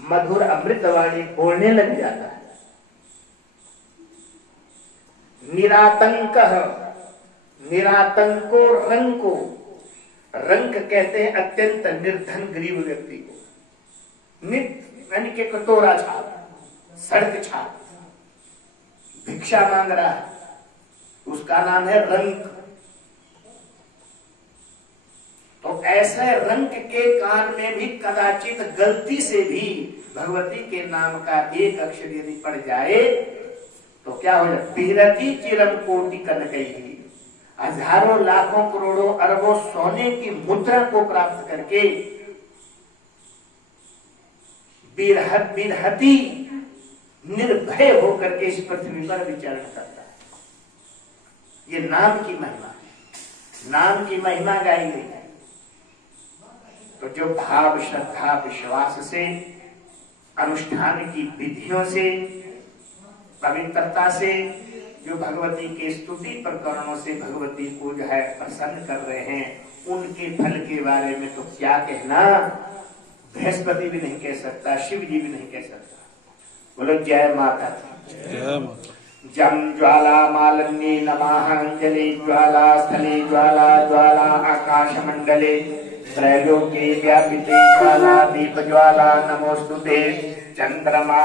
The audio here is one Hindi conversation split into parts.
मधुर अमृतवाणी बोलने लग जाता है। निरातंक, निरातंको रंग को, रंग कहते हैं अत्यंत निर्धन गरीब व्यक्ति को। यानी के कटोरा छाप, सड़क छाप, भिक्षा मांग रहा है, उसका नाम है रंग। तो ऐसे रंग के कान में भी कदाचित गलती से भी भगवती के नाम का एक अक्षर यदि पड़ जाए तो क्या हो जाए? बिहरती चिरम कोटि कनकई, हजारों लाखों करोड़ों अरबों सोने की मुद्रा को प्राप्त करके बिरहती निर्भय होकर के इस पृथ्वी पर विचरण करता है। ये नाम की महिमा है, नाम की महिमा गाई गई है। तो जो भाव, श्रद्धा, विश्वास से, अनुष्ठान की विधियों से, पवित्रता से जो भगवती के स्तुति प्रकरणों से भगवती को जो है प्रसन्न कर रहे हैं, उनके फल के बारे में तो क्या कहना, बृहस्पति भी नहीं कह सकता, शिव जी भी नहीं कह सकता। बोलो जय माता दी। जम ज्वाला मालिन्ये नमः, अंजलि ज्वाला स्थले ज्वाला, ज्वाला आकाश मंडले, त्रैलोक्ये व्यापिते ज्वाला, दीप ज्वाला नमोस्तुते। चंद्रमा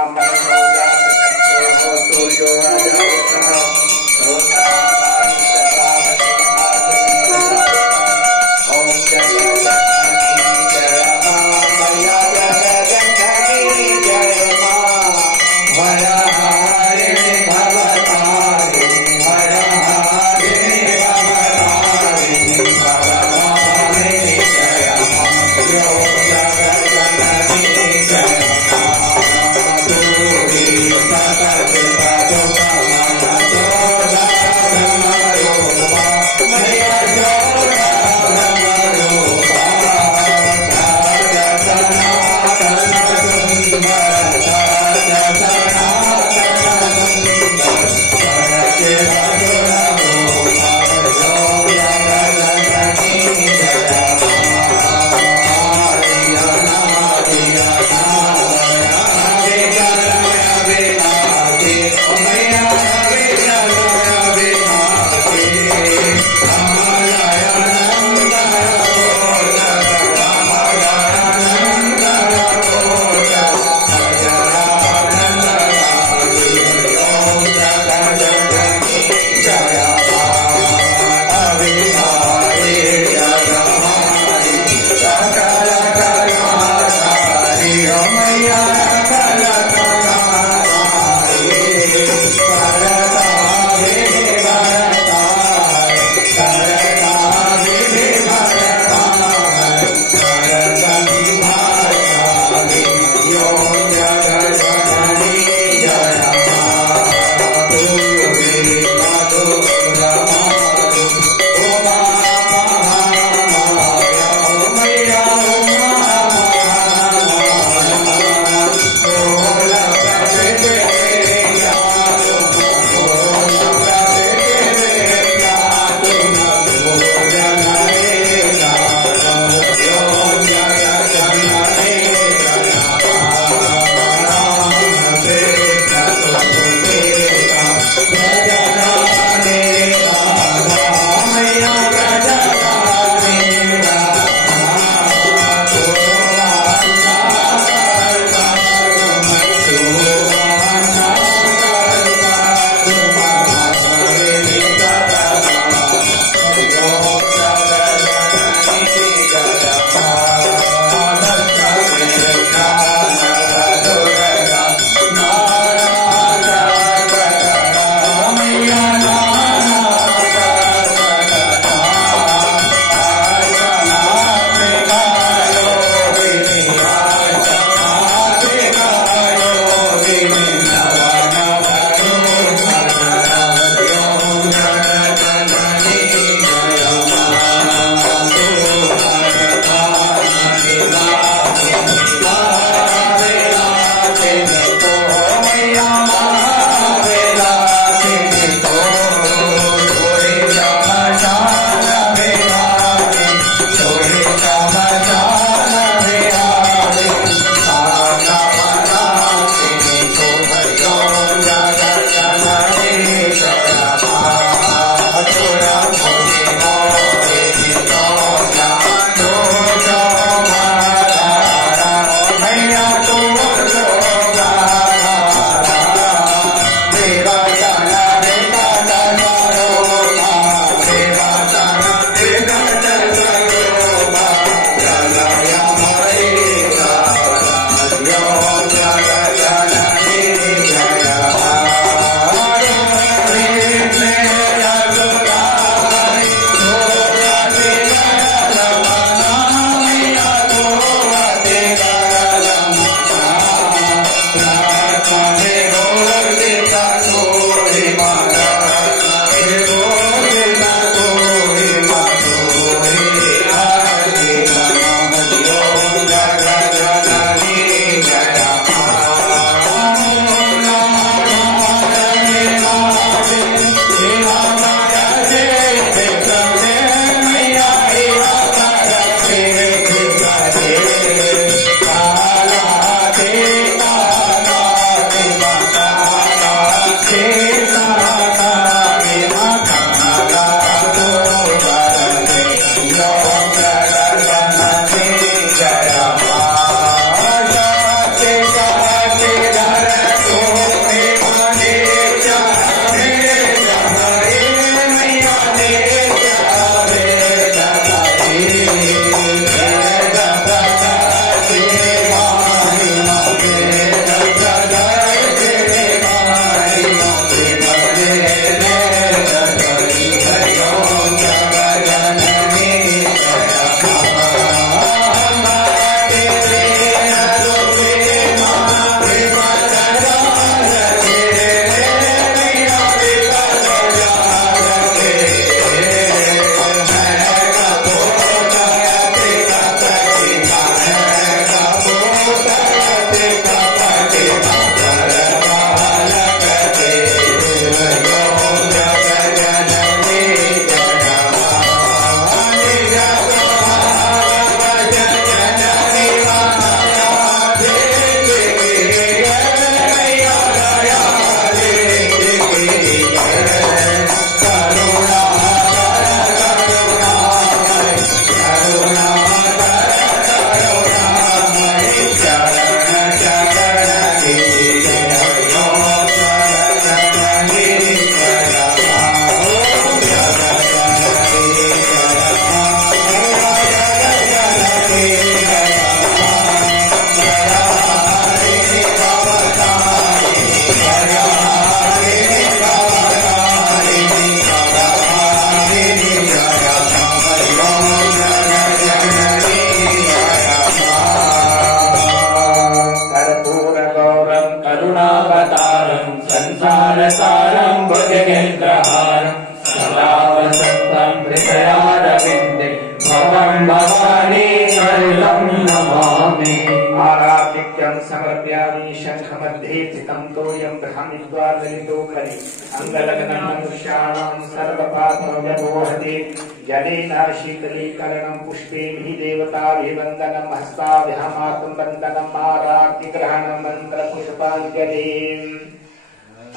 शीतलीकरणं पुष्पेभिः देवताभिवन्दनं हस्ताभ्यामातुं वन्दनम् आराग्निग्रहणं मन्त्रपुष्पाञ्जलिं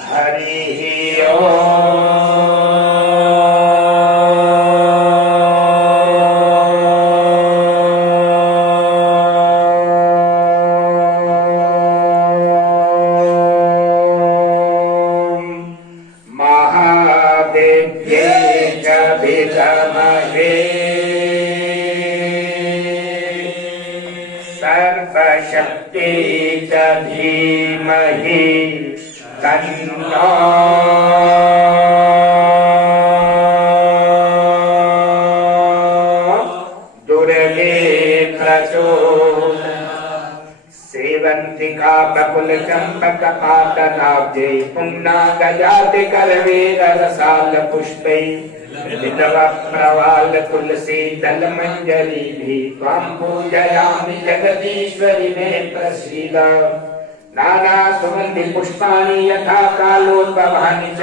हरिः ओम्। सर्वशक्ति च धीमहि तन्नो दुर्गे प्रचोदयात्। सेवन्तिका प्रफुल्ल चम्पक पाटलाब्जे पुण्णागजाति करवेल रसाल पुष्पै प्रवाल तुलसी दल मंजरी भी त्वां पूजयामि जगदीश्वरि मे प्रसीद। नाना सुगंधि पुष्पाणि यथा कालोद्भवानि च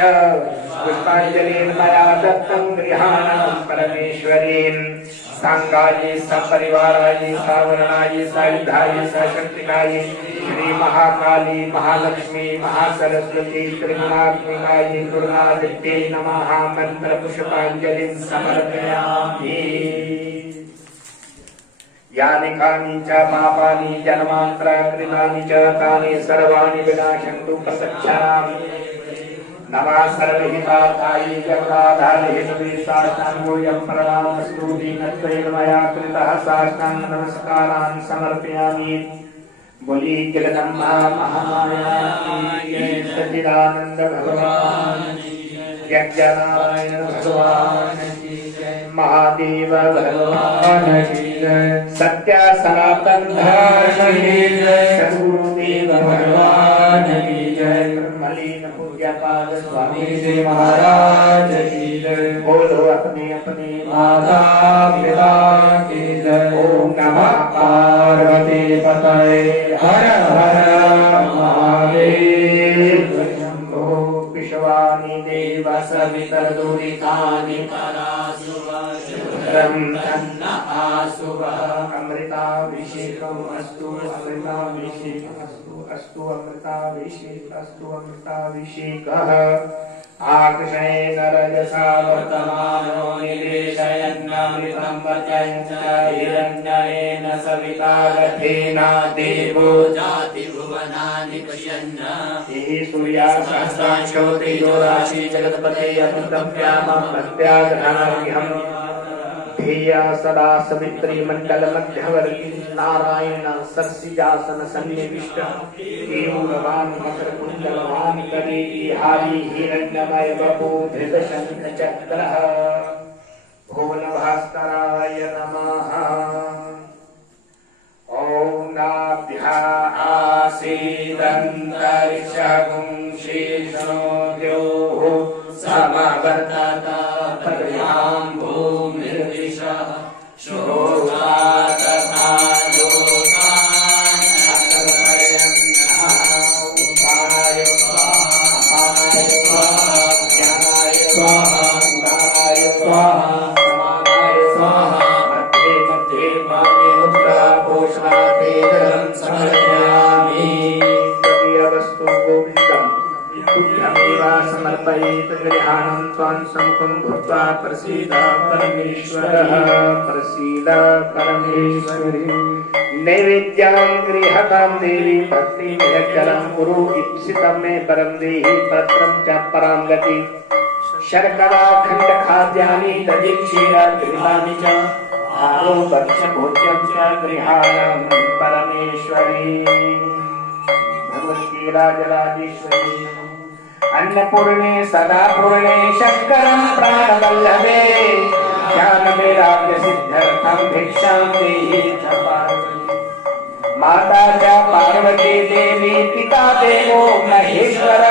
पुष्पाञ्जलिं मया दत्तं गृहाणां परमेश्वरीं। सांगायै सपरिवारायै सावरणायै सायुधायै सशक्तिकायै श्री महाकाली महालक्ष्मी महासरस्वती त्रिगुणात्मिकायै दुर्गादित्यै नमः। मंत्र पुष्पाञ्जलिं समर्पयामि। यानि कानि च पापानि जन्मान्तरकृतानि च तानि सर्वाणि विनाशन्तु प्रसक्षामि। नमः सर्वहितार्थायै जगदाधारहेतवे साष्टाङ्गोऽयं प्रणामस्तु। दीनत्वेन मया कृतः साष्टाङ्ग नमस्कारान् समर्पयामि। बोली जगदम्बा महामाया की सच्चिदानंद भगवान यज्ञनारायण भगवान की जय, महादेव भगवान की जय, सत्य सनातन धर्म की जय, सद्गुरुदेव भगवान की जय, ब्रह्मलीन पूज्यपाद स्वामी जी महाराज की जय, बोलो अपने अपने माता पिता की जय। ओम नमः पार्वती पतये हर हर महादेव। विश्वानि देव सवितर्दुरितानि पराशुभं तन्न आशुभः अमृताभिषेकम् अस्तु अमृताभिषेकमस्तु अस्तु अमृताभिषेकस्तु अमृताभिषेकः आकृष्णेन रजसा वर्तमानो निवेशयन्नमृतं वचञ्च हिरण्येन सविता रथेन देवो जाति भुवनानि पश्यन् ये सूर्या सहस्रांशो तेजो राशि जगत्पते अमृतभ्यामं प्रत्यागृह्णाम्यहम् ध्येया सदा सवित्री मंडल मध्यवर्ती नारायण सरसिजासन सन्निविष्ट केयूरवान मकर कुंडलवान करीहारी हिरण्यमय वपु धृत शंख चक्रः भुवन भास्कराय नमः। ओम नाभ्या आसीदन्तरिक्षगुं शीर्षो द्योः समवर्तत पर्यां भूमिर्दिशः शोभा तथा लोकान् उपाय स्वाहा ज्ञानाय स्वाहा उदाराय स्वाहा समानाय स्वाहा मध्ये मध्ये भागे मुद्रा पोषणाते जलं समर्पयामि। वस्तु गोविन्दम् तुभ्यमेवा समर्पयेत् गृहाणं त्वां सम्मुखं भूत्वा प्रसीद परमेश्वरः प्रसीद परमेश्वरी। नैवेद्यां गृहतां देवी भक्तिमयचलं कुरु इप्सितं मे परं देहि पत्रं च परां गति शर्करा खण्ड खाद्यानि दधिक्षीरघृतानि च आरो भक्ष्य भोज्यं च गृहाणं परमेश्वरी। भगवती राजराजेश्वरी अन्नपूर्णे सदा पूर्णे शंकरं प्राणवल्लभे ज्ञान वैराग्य सिद्ध्यर्थं भिक्षां देहि च पार्वती। माता च पार्वती देवी पिता देवो महेश्वर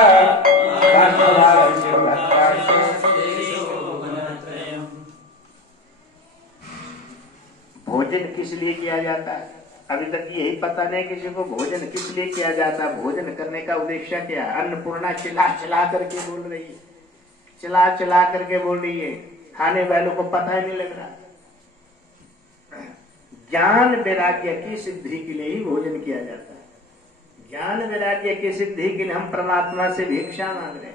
भोजन किस लिए किया जाता है? अभी तक यही पता नहीं किसी को भोजन किस लिए किया जाता है। भोजन करने का उद्देश्य क्या है? अन्नपूर्णा चिल्ला चिल्ला करके बोल रही है, चिल्ला चिल्ला करके बोल रही है, खाने वालों को पता ही नहीं लग रहा। ज्ञान वैराग्य की सिद्धि के लिए ही भोजन किया जाता है। ज्ञान वैराग्य की सिद्धि के लिए हम परमात्मा से भिक्षा मांग रहे हैं।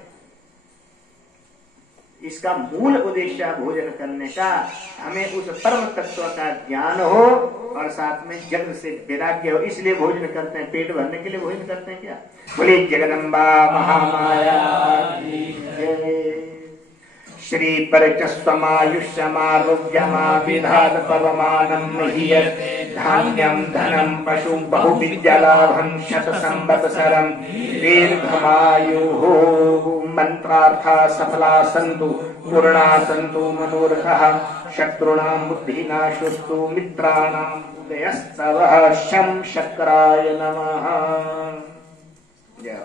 इसका मूल उद्देश्य भोजन करने का हमें उस परम तत्व का ज्ञान हो और साथ में जग से वैराग्य हो, इसलिए भोजन करते हैं। पेट भरने के लिए भोजन करते हैं क्या? बोले जगदम्बा महामाया की जय। श्री परिचस्वमायुष्यमारोग्यमा विधात परमानं महीयत धान्यं धनं पशु बहुविद्यालाभं शत संवत्सरं दीर्घमायुः। मंत्रार्था सफला सन्तु पूर्णा सन्तु मनोरथः शत्रूणां बुद्धिनाशोऽस्तु मित्राणां उदयस्तवः शं शक्राय नमः। जय।